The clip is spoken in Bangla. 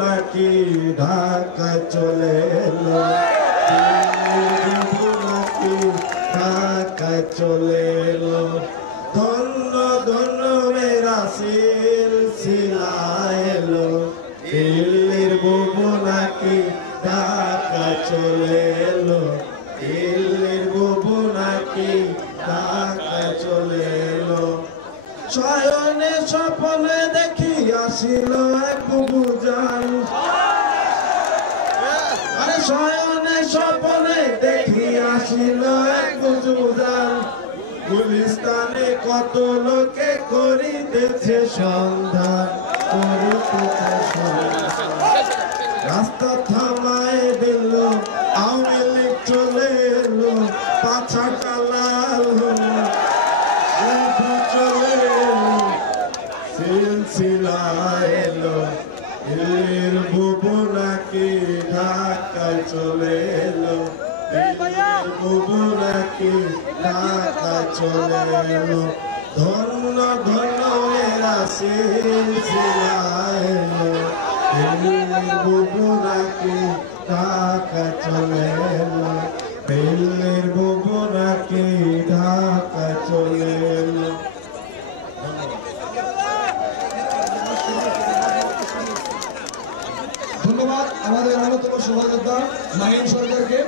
নাকি ঢাকা চলে এলো, নাকি ঢাকা চলে এলো। ধন্য ধন্য মেরা সিলসিলা এলো, দিল্লির বুবু নাকি ঢাকা চলে এলো, দিল্লির বুবু নাকি ঢাকা চলে এলো। শয়নে স্বপ্নে দেখি আসিল এক বুবু জান, আরে শয়নে স্বপ্নে দেখি আসিল এক বুবু জান। গুলিস্তানে কত লোকে করিতেছে সন্ধান, রাস্তা থামায় দিল আওয়ামী লীগ চলে এলো, পাছাটা লাল হলো, চলে এলো, সিলসিলা এলো, দিল্লির বুবু নাকি ঢাকায় চলে এলো, দিল্লির বুবু নাকি ঢাকায় চলে এলো। ধন্য ধন্য এরা সিলসিলা এলো, দিল্লির বুবু নাকি ঢাকায় চলে এলো, দিল্লির বুবু নাকি ঢাকায় চলে এলো। ধন্যবাদ আমাদের অন্যতম সহযোদ্ধা মাহিন সরকারকে।